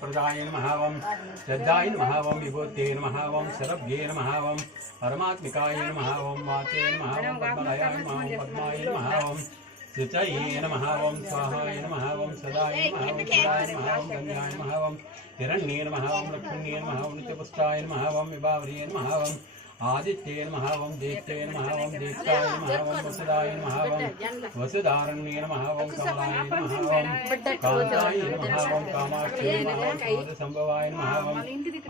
प्रदाय नमः ओम श्रद्धाय नमः ओम विभूते नमः ओम शरभ्ये नमः ओम परमात्मिकाय नमः ओम वाचे नमः ओम पद्मनायाय नमः ओम पद्माय नमः ओम शुचये नमः ओम स्वाहाय नमः ओम सदाय नमः ओम सदाय नमः ओम गंगाय नमः ओम हिरण्ये नमः ओम लक्ष्म्ये नमः ओम नित्यपुष्टाय नमः ओम विभावर्ये नमः ओम आदित्ये नमः ओम दैत्ये नमः ओम दैत्याय नमः ओम वसुदाय नमः ओम वसुधारण्ये नमः ओम कमलाय नमः ओम कांताय नमः ओम कामाक्षये नमः ओम क्रोधसंभवाय नमः ओम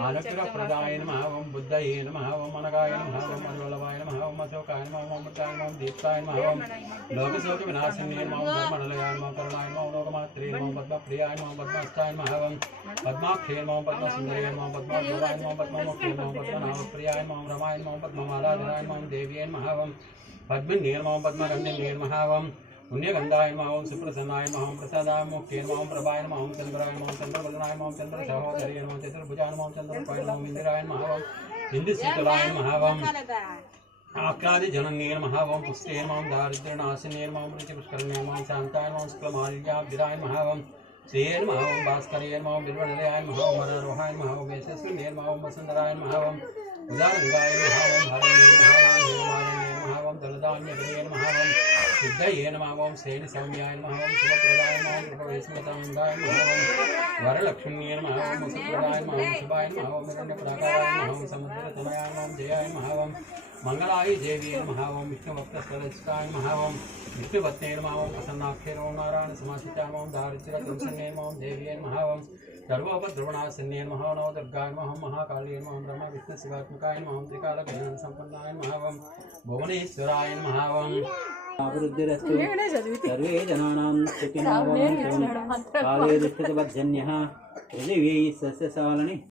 अनुग्रहप्रदाय नमः ओम बुद्धये नमः ओम अनगाय नमः ओम अनवलवाय नमः ओम अशोकाय नमः ओम अमृताय नमः ओम दीप्ताय नमः ओम लोकशोकविनाशिन्ये नमः ओम धर्मनिलयाय नमः करुणाय नमः ओम लोकमात्रे नमः पद्मप्रियाय नमः पद्महस्ताय नमः ओम पद्माक्षये नमः पद्मसुन्दराय नमः पद्मोद्भवाय नमः पद्ममुख्ये नमः पद्मनाभप्रियाय नमः रमाय नमः पद्ममालाधराय नमः देव्यै नमः ओम पद्मिन्ये नमः पद्मगन्धिन्ये नमः ओम पुण्यगन्धाय नमः ओम सुप्रसन्नाय नमः ओम प्रसादाय मुख्ये नमः ओम प्रभाय नमः ओम चन्द्राय नमः ओम चन्द्रवदनाय नमः ओम चन्द्रसहोदर्ये नमः चतुर्भुजाय नमः ओम चन्द्रपाय नमः ओम इन्द्राय नमः ओम इन्दुशीतलाय नमः ओम आक्रादिजनन्ये नमः ओम पुष्टे नमः ओम दारिद्र्यनाशिन्ये नमः ओम रुचिपुष्करण्ये नमः ओम शान्ताय नमः ओम शुक्लमाल्याब्धिराय नमः ओम श्रीये नमः ओम भास्कर्ये नमः ओम बिल्वनिलयाय नमः ओम वररोहाय नमः ओम यशस्विन्ये नमः ओम वसुन्धराय नमः ओम उदारंगाय नमः ओम हरण्ये नमः ओम हेमारण्ये नमः ओम दलदान्यगणये नमः ओम सिद्धये नमः ओम सेन सौम्याय नमः ओम शुभप्रदाय नमः ओम कृपवेशमतांगाय नमः ओम वरलक्ष्म्ये नमः ओम सुप्रदाय नमः ओम शुभाय नमः ओम हिरण्यप्राकाराय नमः ओम समुद्रतनयाय नमः ओम जयाय नमः ओम मंगलाय देवी नमः ओम विष्णुभक्तस्थलस्ताय नमः ओम विष्णुपत्ने नमः ओम प्रसन्नाक्षे नमः नारायण समासिताय नमः ओम दारिद्र्यकंसन्ये नमः ओम देव्ये नमः ओम सर्वोपद्रवनाशन्ये नमः ओम दुर्गाय नमः ओम महाकाल्ये नमः ओम ब्रह्म विष्णु शिवात्मकाय नमः ओम त्रिकालज्ञान संपन्नाय नमः ओम भुवनेश्वराय नमः ओम अभिवृद्धिरस्तु सर्वे जनानां सुखिनो भवन्तु काले दुष्टपजन्यः पृथिवी सस्यशालिनी।